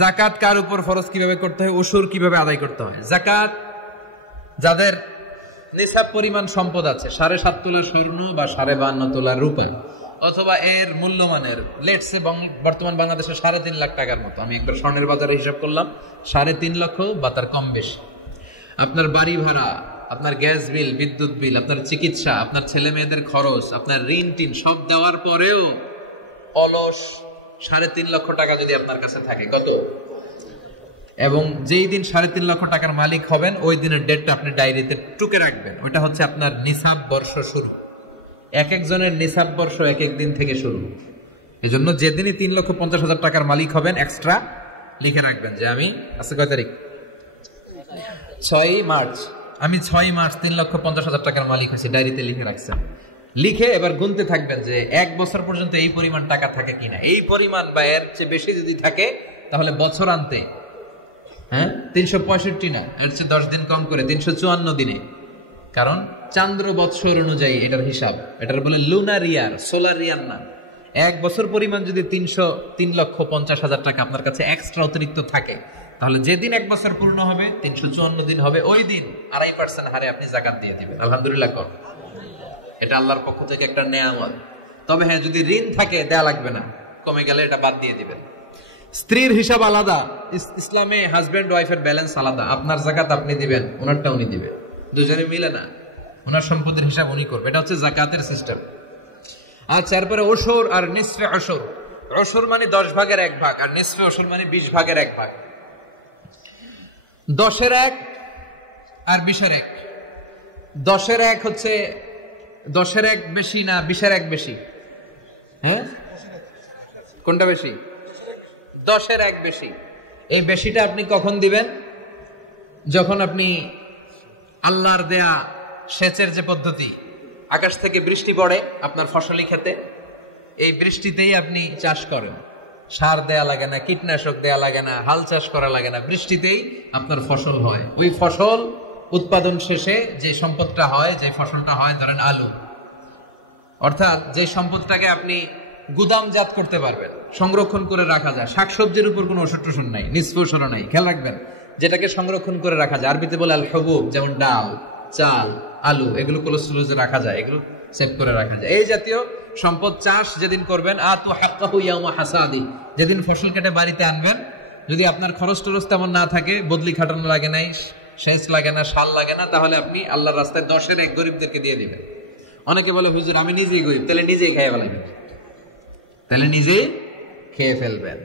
যাকাত কার উপর ফরজ, কিভাবে করতে হয়, উশুর কিভাবে আদায় করতে হয়। যাকাত যাদের নিসাব পরিমাণ সম্পদ আছে, 7.5 তোলা স্বর্ণ বা 52.5 তোলা রূপা, অথবা এর মূল্যমানের লেটসে বর্তমান বাংলাদেশে 3.5 লাখ টাকার মতো, আমি একবার স্বর্ণের বাজারে হিসাব করলাম 3.5 লক্ষ বা তার কম বেশি। আপনার বাড়ি ভাড়া, আপনার গ্যাস বিল, বিদ্যুৎ বিল, আপনার চিকিৎসা, আপনার ছেলে মেয়েদের খরচ, আপনার ঋণ টিন সব দেওয়ার পরেও অলস 3.5 লক্ষ টাকা যদি আপনার কাছে থাকে, কত? এবং যেই দিন 3.5 লক্ষ টাকার মালিক হবেন ওই দিনের ডেটটা আপনি ডায়েরিতে টুকে রাখবেন। ওইটা হচ্ছে আপনার নিসাব বর্ষ শুরু। এক একজনের নিসাব বর্ষ এক এক দিন থেকে শুরু। এজন্য যেদিনই 3,50,000 টাকার মালিক হবেন এক্সট্রা লিখে রাখবেন যে আমি আজকে কয় তারিখ, 6 মার্চ, আমি 6 মার্চ 3,50,000 টাকার মালিক হয়েছি, ডায়েরিতে লিখে রাখছেন। লিখে এবার গুনতে থাকবেন যে 1 বছর পর্যন্ত এই পরিমাণ টাকা থাকে কিনা। এই পরিমাণ বা এর চেয়ে বেশি যদি থাকে তাহলে বছর আনতে 365 না, এর চেয়ে 10 দিন কম করে 354 দিনে, কারণ চান্দ্র বৎসর অনুযায়ী এটার হিসাব। এটার বলে লুনার ইয়ার, সোলার ইয়ার না। 1 বছর পরিমাণ যদি 3,50,000 টাকা আপনার কাছে এক্সট্রা অতিরিক্ত থাকে, তাহলে যেদিন 1 বছর পূর্ণ হবে 354 দিন হবে, ওই দিন 2.5% হারে আপনি যাকাত দিয়ে দিবেন। আলহামদুলিল্লাহ কর, এটা আল্লাহর পক্ষ থেকে একটা নেয়ামত। তবে হ্যাঁ, যদি ঋণ থাকে দেয়া লাগবে না, কমে গেলে এটা বাদ দিয়ে দিবেন। স্ত্রীর হিসাব আলাদা, ইসলামে হাজবেন্ড ওয়াইফের ব্যালেন্স আলাদা। আপনার যাকাত আপনি দিবেন, ওনারটা উনি দিবেন, দুজনে মিলে না, ওনার সম্পদের হিসাব উনি করবে। এটা হচ্ছে যাকাতের সিস্টেম। আচ্ছা, এরপরে ওশর আর নিসফে ওশর। ওশর মানে 10 ভাগের 1 ভাগ, আর নিসফে ওশর মানে 20 ভাগের 1 ভাগ। 10-এর 1 আর 20-এর 1। 10-এর 1 হচ্ছে 10-এর 1 বেশি না 20-এর 1 বেশি? হ্যাঁ, কোনটা বেশি? 10-এর 1 বেশি। এই বেশিটা আপনি কখন দিবেন? যখন আপনি আল্লাহর দেয়া সেচের যে পদ্ধতি, আকাশ থেকে বৃষ্টি পড়ে আপনার ফসলি ক্ষেতে, এই বৃষ্টিতেই আপনি চাষ করেন, সার দেয়া লাগে না, কীটনাশক দেয়া লাগে না, হাল চাষ করা লাগে না, বৃষ্টিতেই আপনার ফসল হয়। ওই ফসল উৎপাদন শেষে যে সম্পদটা হয়, যে ফসলটা হয়, ধরেন আলু, অর্থাৎ যে সম্পদটাকে আপনি গুদামজাত করতে পারবেন, সংরক্ষণ করে রাখা যায়। শাকসবজির উপর কোনো ওষুধ টোষণ নাই, নিসফে ওষুধ নাই, খেয়াল রাখবেন। যেটাকে সংরক্ষণ করে রাখা যায়, আরবিতে বলে আল হুবুব, যেমন ডাল, চাল, আলু, এগুলো কোল্ড স্টোরেজে রাখা যায়, এগুলো সেভ করে রাখা যায়। এই জাতীয় সম্পদ চাষ যেদিন করবেন, আতু হাক্কাহু ইয়াউমা হাসাদি, যেদিন ফসল কেটে বাড়িতে আনবেন, যদি আপনার খরচ টরচ তেমন না থাকে, বদলি খাটানো লাগে নাই, সেচ লাগে না, সাল লাগে না, তাহলে আপনি আল্লাহর রাস্তায় 10-এর 1 গরিবদেরকে দিয়ে দিবেন। অনেকে বলে হুজুর আমি নিজেই গরিব, তাহলে নিজেই খেয়ে ফেলবেন, তাহলে নিজে খেয়ে ফেলবেন।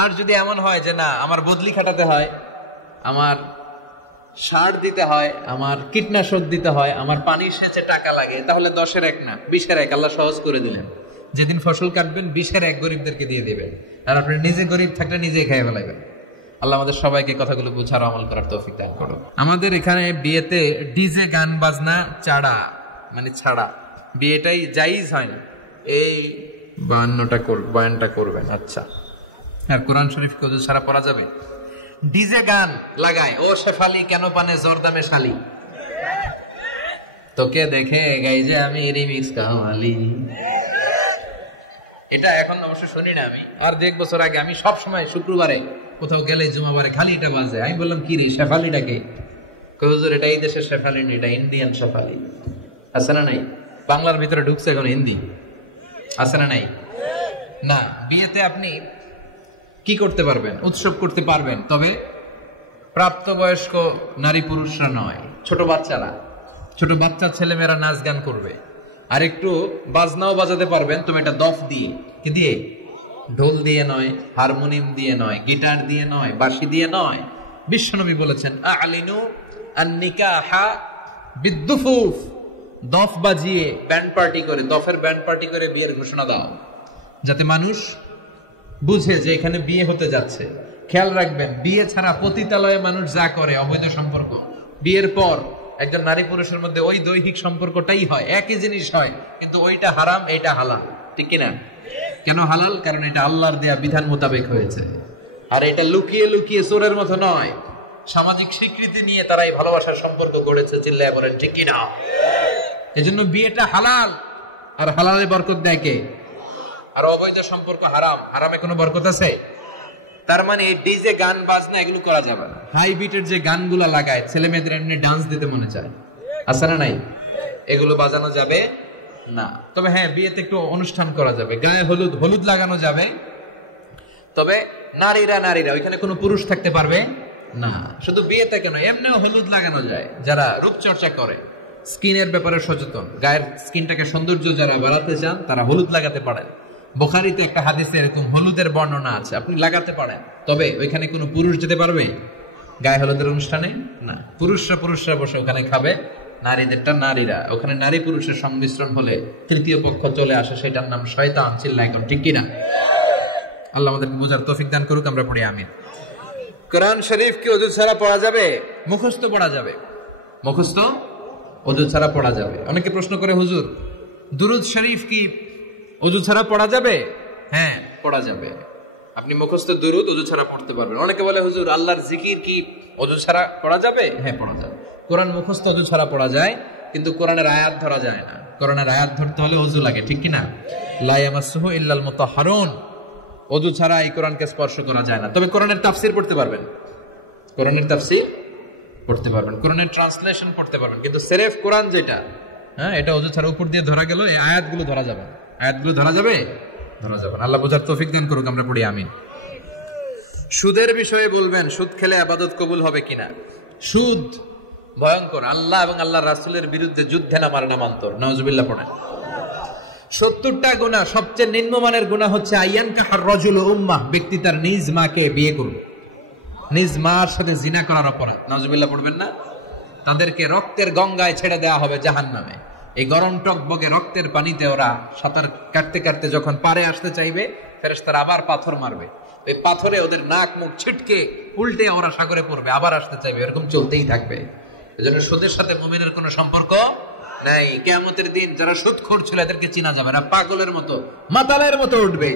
আর যদি এমন হয় যে না, আমার বদলি খাটাতে হয়, আমার সার দিতে হয়, আমার কীটনাশক দিতে হয়, আমার পানি সেচে টাকা লাগে, তাহলে 10-এর 1 না 20-এর 1 আল্লাহ সহজ করে দিলেন। যেদিন ফসল কাটবেন 20-এর 1 গরিবদেরকে দিয়ে দিবেন, আর আপনি নিজে গরিব থাকলে নিজেই খেয়ে ফেলাবেন। আল্লাহ আমাদের সবাইকে কথাগুলো বুঝার, আমল করার তৌফিক দান করুন। আমাদের এখানে বিয়েতে ডিজে গান বাজনা চাড়া, মানে ছাড়া, বিয়েটাই জায়েজ হয় না। এই 52টা করবেন। আচ্ছা, আর কোরআন শরীফ কেউ ছাড়া পড়া যাবে? ডিজে গান লাগায়, ও শেফালি কেন পানে জোর দামে শালি, তোকে দেখে গাই যে আমি রিমিক্স কামালি। এটা এখন অবশ্য শুনি না আমি, আর 1 বছর আগে আমি সব সময় শুক্রবারে কোথাও গেলে, জুমাবারে খালি এটা বাজে। আমি বললাম কি রে, শেফালিটাকে? হুজুর এটা এই দেশের শেফালি নেই, এটা ইন্ডিয়ান শেফালি। আছে না নাই? বাংলার ভিতরে ঢুকছে এখন হিন্দি, আছে না নাই? না, বিয়েতে আপনি কি করতে পারবেন? উৎসব করতে পারবেন, তবে প্রাপ্তবয়স্ক নারী পুরুষরা নয়, ছোট বাচ্চারা, ছোট বাচ্চা ছেলেমেয়েরা নাচ গান করবে। আর একটু বাজনাও বাজাতে পারবেন, তবে এটা দফ দিয়ে, কি দিয়ে? ঢোল দিয়ে নয়, হারমোনিয়াম দিয়ে নয়, গিটার দিয়ে নয়, বাঁশি দিয়ে নয়। বিশ্বনবী বলেছেন আলিনু আন-নিকাহা বিদ্দুফুফ, দফ বাজিয়ে ব্যান্ড পার্টি করে, দফের ব্যান্ড পার্টি করে বিয়ের ঘোষণা দাও, যাতে মানুষ বুঝে যে এখানে বিয়ে হতে যাচ্ছে। খেয়াল রাখবেন, বিয়ে ছাড়া পতিতালয়ে মানুষ যা করে, অবৈধ সম্পর্ক, বিয়ের পর একজন নারী পুরুষের মধ্যে ওই দৈহিক সম্পর্কটাই হয়, একই জিনিস হয়, কিন্তু ওইটা হারাম, এইটা হালাল, ঠিক কিনা? কেন হালাল? কারণ এটা আল্লাহর দেয়া বিধান মোতাবেক হয়েছে। আর এটা লুকিয়ে লুকিয়ে চোরের মতো নয়, সামাজিক স্বীকৃতি নিয়ে তারা এই ভালোবাসার সম্পর্ক গড়েছে। চিল্লায় বলেন ঠিক কিনা? এজন্য বিয়েটা হালাল, আর হালালে বরকত দেয় কে? আর অবৈধ সম্পর্ক হারাম, হারামে কোনো বরকত আছে? তার মানে ডিজে গান বাজনা এগুলো করা যাবে না। হাই বিটের যে গানগুলো লাগায় ছেলে মেয়েদের এমনি ডান্স দিতে মনে চায়, আছে না নাই, এগুলো বাজানো যাবে না। তবে হ্যাঁ, বিয়েতে একটু অনুষ্ঠান করা যাবে, গায়ে হলুদ হলুদ লাগানো যাবে, তবে নারীরা ওইখানে কোনো পুরুষ থাকতে পারবে না। শুধু বিয়েতে কেন, এমনিও হলুদ লাগানো যায়। যারা রূপচর্চা করে, স্কিনের ব্যাপারে সচেতন, গায়ের স্কিনটাকে সৌন্দর্য যারা বাড়াতে চান, তারা হলুদ লাগাতে পারেন। বুখারীতে একটা হাদিসে এরকম হলুদের বর্ণনা আছে, আপনি লাগাতে পারেন। তবে ওইখানে কোনো পুরুষ যেতে পারবে গায়ে হলুদের অনুষ্ঠানে না। পুরুষরা বসে ওখানে খাবে, নারীদেরটা নারীরা। ওখানে নারী পুরুষের সংমিশ্রণ হলে তৃতীয় পক্ষ চলে আসে, সেটার নাম শয়তান। চিল্লায় এখন ঠিক কিনা? আল্লাহ আমাদের বোঝার তৌফিক দান করুক, আমরা পড়ি আমিন। কোরআন শরীফ কি ওযু ছাড়া পড়া যাবে? মুখস্থ পড়া যাবে, মুখস্থ ওযু ছাড়া পড়া যাবে। অনেকে প্রশ্ন করে, হুজুর দুরূদ শরীফ কি ওযু ছাড়া পড়া যাবে? হ্যাঁ, পড়া যাবে। আপনি মুখস্থ দুরূদ ওযু ছাড়া পড়তে পারবেন। অনেকে বলে, হুজুর আল্লাহর জিকির কি ওযু ছাড়া পড়া যাবে? হ্যাঁ, পড়া যাবে। কোরআন মুখস্থ ওযু ছাড়া পড়া যায়, কিন্তু কোরআনের আয়াত ধরা যায় না। কোরআনের আয়াত ধরতে হলে ওযু লাগে, ঠিক কিনা? লা ইয়ামাসসুহু ইল্লাল মুতাহহারুন, ওযু ছাড়া এই কোরআনকে স্পর্শ করা যায় না। তবে কোরআনের তাফসীর পড়তে পারবেন, কোরআনের তাফসীর পড়তে পারবেন, কোরআনের ট্রান্সলেশন পড়তে পারবেন, কিন্তু সিরেফ কোরআন যেটা, হ্যাঁ, এটা ওযু ছাড়া উপর দিয়ে ধরা গেল, এই আয়াতগুলো ধরা যাবে না। আয়াতগুলো ধরা যাবে? ধরা যাবে না। আল্লাহ বোঝার তৌফিক দান করুক, আমরা পড়ি আমিন। সুদের বিষয়ে বলবেন, সুদ খেলে ইবাদত কবুল হবে কিনা? সুদ ভয়ঙ্কর, আল্লাহ এবং আল্লাহর রাসূলের বিরুদ্ধে যুদ্ধে নামার নামান্তর। নাউজুবিল্লাহ পড়েন। 70টা গুনাহ, সবচেয়ে নিম্নমানের গুনাহ হচ্ছে আইয়ান কাহার রাজুল উম্মাহ, ব্যক্তি তার নিজ মাকে বিয়ে করবে, নিজ মার সাথে জিনা করার অপরাধ। নাউজুবিল্লাহ পড়বেন না? তাদেরকে রক্তের গঙ্গায় ছেড়ে দেওয়া হবে জাহান্নামে। এই গরম টকবগে রক্তের পানিতে ওরা সাঁতার কাটতে কাটতে যখন পারে আসতে চাইবে, ফেরেশতারা আবার পাথর মারবে, ওই পাথরে ওদের নাক মুখ ছিটকে উল্টে ওরা সাগরে পড়বে, আবার আসতে চাইবে, এরকম চলতেই থাকবে। এজন্য সুদের সাথে মুমিনের কোনো সম্পর্ক নাই। কিয়ামতের দিন যারা সুদখোর ছিল এদেরকে চিনা যাবে না, পাগলের মতো মাতালের মতো উঠবে।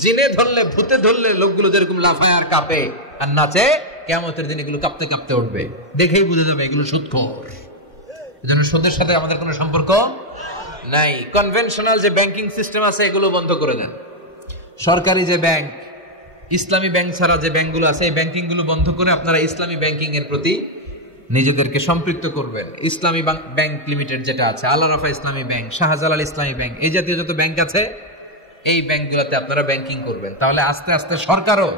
জিনে ধরলে, ভূতে ধরলে লোকগুলো যেরকম লাফায় আর কাঁপে আর নাচে, কিয়ামতের দিন এগুলো কাঁপতে কাঁপতে উঠবে, দেখেই বুঝে যাবে এগুলো সুদখোর। এজন্য সুদের সাথে আমাদের কোনো সম্পর্ক নাই। কনভেনশনাল যে ব্যাংকিং সিস্টেম আছে এগুলো বন্ধ করে দেন। সরকারি যে ব্যাংক, ইসলামী ব্যাংক ছাড়া যে ব্যাংকগুলো আছে, এই ব্যাংকিং গুলো বন্ধ করে আপনারা ইসলামী ব্যাংকিং এর প্রতি নিজেদেরকে সম্পৃক্ত করবেন। ইসলামী ব্যাংক লিমিটেড যেটা আছে, আল আরাফা ইসলামী ব্যাংক, শাহজালাল ইসলামী ব্যাংক, এই জাতীয় যত ব্যাংক আছে, এই ব্যাংকগুলোতে আপনারা ব্যাংকিং করবেন। তাহলে আস্তে আস্তে সরকারও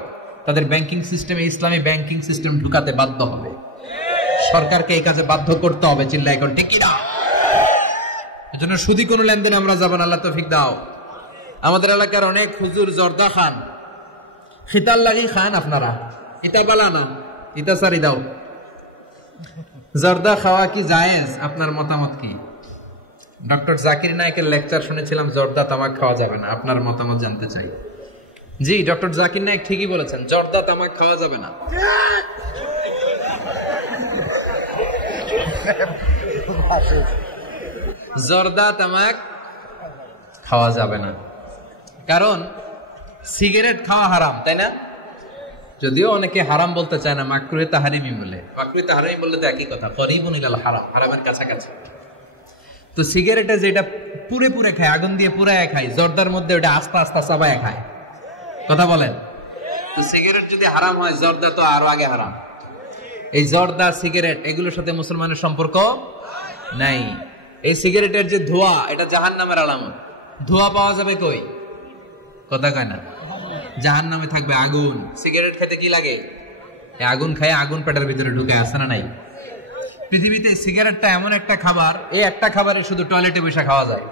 তাদের ব্যাংকিং সিস্টেমে ইসলামী ব্যাংকিং সিস্টেম ঢুকাতে বাধ্য হবে। সরকারকে এই কাজে বাধ্য করতে হবে। চিল্লায় এখন ঠিক কিনা? এজন্য সুদি কোনো লেনদেন আমরা যাব না। আল্লাহ তৌফিক দাও। আমাদের এলাকার অনেক হুজুর জর্দা খান, খিতাল লাগি খান। আপনারা ইতা বালা না, ইতা সারি দাও। জর্দা খাওয়া কি জায়েজ? আপনার মতামত কি? ডক্টর জাকির নায়েকের লেকচার শুনেছিলাম, জর্দা তামাক খাওয়া যাবে না। আপনার মতামত জানতে চাই। জি, ডক্টর জাকির নায়েক ঠিকই বলেছেন, জর্দা তামাক খাওয়া যাবে না। জর্দা তামাক খাওয়া যাবে না, কারণ সিগারেট খাওয়া হারাম, তাই না? যদিও অনেকে হারাম বলতে চায় না, মাকরুহে তাহরিমি বলে। মাকরুহে তাহরিমি বললে তো একই কথা, করিবুন ইলাল হারাম, হারামের কাছাকাছি। তো সিগারেটে যেটা পুরে পুরে খায়, আগুন দিয়ে পুরায় খায়, জর্দার মধ্যে ওটা আস্তে আস্তে চাবায় খায়। কথা বলেন। তো সিগারেট যদি হারাম হয়, জর্দা তো আরো আগে হারাম। এই জর্দা, সিগারেট এগুলোর সাথে মুসলমানের সম্পর্ক নাই। এই সিগারেটের যে ধোঁয়া, এটা জাহান্নামের আলামত। ধোঁয়া পাওয়া যাবে কই? কথা কয় না। জাহান্নামে থাকবে আগুন। সিগারেট খেতে কি লাগে? আগুন খায়, আগুন পেটের ভিতরে ঢুকে, আসে না নাই? পৃথিবীতে সিগারেটটা এমন একটা খাবার, এই একটা খাবারে শুধু টয়লেটে বসে খাওয়া যায়।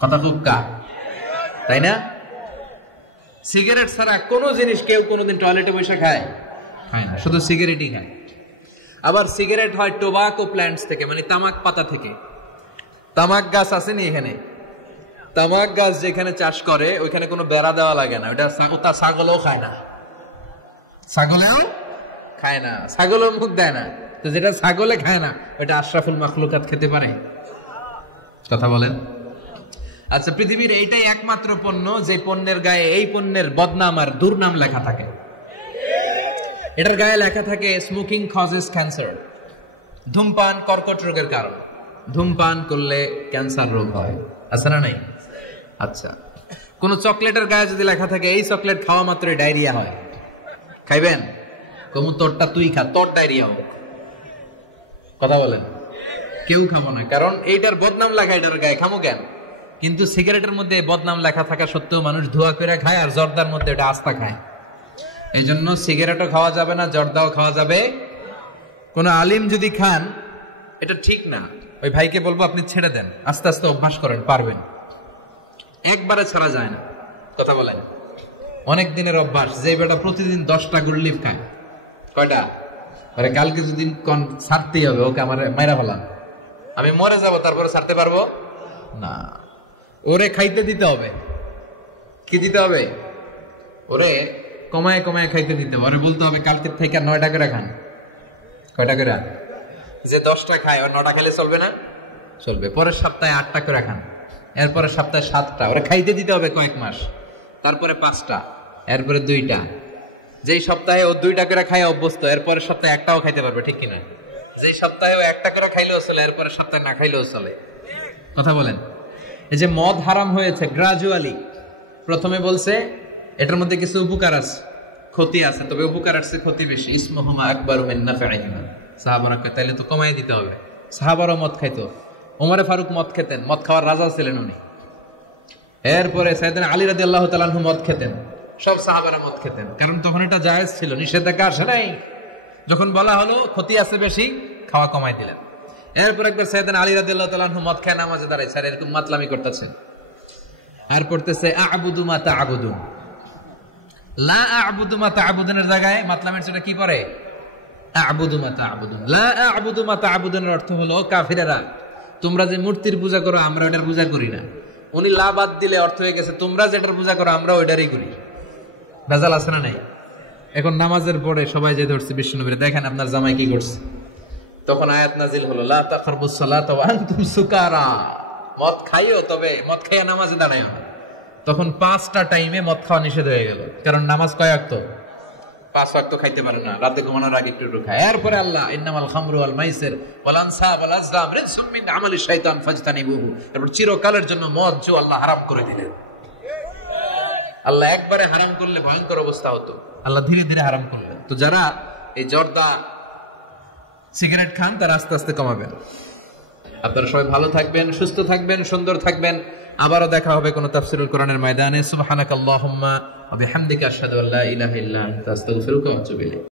কথা খুব কা, তাই না? সিগারেট ছাড়া কোনো জিনিস কেউ কোনোদিন টয়লেটে বসে খায়? খায় না, শুধু সিগারেটই খায়। আবার সিগারেট হয় টোবাকো প্ল্যান্টস থেকে, মানে তামাক পাতা থেকে। তামাক গাছ আসেনি এখানে? তামাক গাছ যেখানে চাষ করে ওইখানে কোনো বেড়া দেওয়া লাগে না। ওটা ছাগলেও খায় না, ছাগলেও খায় না, ছাগলেও মুখ দেয় না। তো যেটা ছাগলে খায় না, ওটা আশরাফুল মাখলুকাত খেতে পারে? কথা বলেন। আচ্ছা, পৃথিবীর এইটাই একমাত্র পণ্য যে পণ্যের গায়ে এই পণ্যের বদনাম আর দুর্নাম লেখা থাকে। এটার গায়ে লেখা থাকে স্মোকিং কজেস ক্যান্সার, ধূমপান কর্কট রোগের কারণ, ধূমপান করলে ক্যান্সার রোগ হয়। আছে না নাই? আচ্ছা, কোন চকলেটের গায়ে যদি লেখা থাকে এই চকলেট খাওয়া মাত্রই ডায়রিয়া হয়, খাইবেন? কমু তোরটা তুই খা, তোর ডায়রিয়া হোক। কথা বলেন, কেউ খাবো না, কারণ এইটার বদনাম লেখা এটার গায়ে, খামো কেন? কিন্তু সিগারেটের মধ্যে বদনাম লেখা থাকা সত্ত্বেও মানুষ ধোয়া করে খায়, আর জর্দার মধ্যে এটা আস্থা খায়। এই জন্য সিগারেটও খাওয়া যাবে না, জর্দাও খাওয়া যাবে। কোন আলিম যদি খান এটা ঠিক না, ওই ভাইকে বলবো আপনি ছেড়ে দেন, আস্তে আস্তে অভ্যাস করেন, পারবেন। একবারে ছাড়া যায় না। কথা বলেন, অনেক দিনের অভ্যাস। যে বেটা প্রতিদিন 10টা গুড়লিফ খায়, কয়টা? আরে কালকে যদি ছাড়তেই হবে, ওকে আমার মাইরা ফেলান, আমি মরে যাব, তারপরে ছাড়তে পারবো না। ওরে খাইতে দিতে হবে। কি দিতে হবে? ওরে কমায় কমায় খাইতে দিতে হবে। ওরে বলতে হবে কালকে থেকে 9টা করে খান। কয়টা করে? যে 10টা খায় ওর 9টা খেলে চলবে না? চলবে। পরের সপ্তাহে 8টা করে খান, এরপরের সপ্তাহে 7টা। ওরা খাইতে দিতে হবে কয়েক মাস, তারপরে 5টা, এরপরে 2টা। যেই সপ্তাহে ও 2টা করে খায় অভ্যস্ত, এরপরের সপ্তাহে একটাও খাইতে পারবে, ঠিক কিনা? যেই সপ্তাহে ও 1টা করে খাইলেও চলে, এরপরের সপ্তাহে না খাইলেও চলে। কথা বলেন। এই যে মদ হারাম হয়েছে গ্রাজুয়ালি, প্রথমে বলছে এটার মধ্যে কিছু উপকার আছে, ক্ষতি আছে, তবে উপকার আছে ক্ষতি বেশি। ইসমুহুমা আকবারু মিন নাফিহিমা। সাহাবারা কয় তাইলে তো কমাই দিতে হবে। সাহাবারও মদ খাইতো, ওমরে ফারুক মদ খেতেন, মদ খাওয়ার রাজা ছিলেন উনি। এরপরে সাইয়েদনা আলী রাদিয়াল্লাহু তাআলা আনহু মদ খেতেন, সব সাহাবারা মদ খেতেন, কারণ তখন এটা জায়েজ ছিল, নিষেধাজ্ঞা আসে নাই। যখন বলা হলো ক্ষতি আছে বেশি, খাওয়া কমাই দিলেন। এরপর একবার সাইয়েদনা আলী রাদিয়াল্লাহু তাআলা আনহু মদ খেয়ে নামাজে দাঁড়াইছে, আর এরকম মাতলামি করতেছেন, আর পড়তেছে আ'বুদু মা তা'বুদুন। লা আ'বুদু মা তা'বুদুনের জায়গায় মাতলামের সেটা কি পড়ে? আ'বুদু মা তা'বুদুন। লা আ'বুদু মা তা'বুদুনের অর্থ হলো কাফিরেরা, তোমরা যে মূর্তির পূজা করো আমরা ওটার পূজা করি না। উনি লা বাদ দিলে অর্থ হয়ে গেছে তোমরা যেটার পূজা করো আমরা ওইটারই করি। ভেজাল আছে না নাই? এখন নামাজের পরে সবাই যে ধরছে বিশ্বনবীরে, দেখেন আপনার জামাই কি করছে। তখন আয়াত নাজিল হলো লা তাকরাবুস সালাতা ওয়া আনতুম সুকারা। মদ খাইও, তবে মদ খাইয়া নামাজে দাঁড়াইও না। তখন 5টা টাইমে মদ খাওয়া নিষেধ হয়ে গেল, কারণ নামাজ কয় ওয়াক্ত? 5 ওয়াক্ত খাইতে পারে না, রাতে ঘুমানোর আগে একটু খায়। এরপরে আল্লাহ ইন্নামাল খামরু ওয়াল মাইসির ওয়াল আনসাব ওয়াল আজলাম রিজসুম মিন আমালি শাইতান ফাজতানিবুহু। এরপর চিরকালের জন্য মদ জুয়া আল্লাহ হারাম করে দিলেন। আল্লাহ একবারে হারাম করলে ভয়ঙ্কর অবস্থা হতো, আল্লাহ ধীরে ধীরে হারাম করলেন। তো যারা এই জর্দা সিগারেট খান তারা আস্তে আস্তে কমাবেন। আপনারা সবাই ভালো থাকবেন, সুস্থ থাকবেন, সুন্দর থাকবেন। আবারও দেখা হবে কোন তাফসীরুল কোরআনের ময়দানে। সুবহানাকাল্লাহুম্মা ওয়া বিহামদিকা আশহাদু আল্লা ইলাহা ইল্লা আনতা আস্তাগফিরুকা ওয়া আতুবু ইলাইক।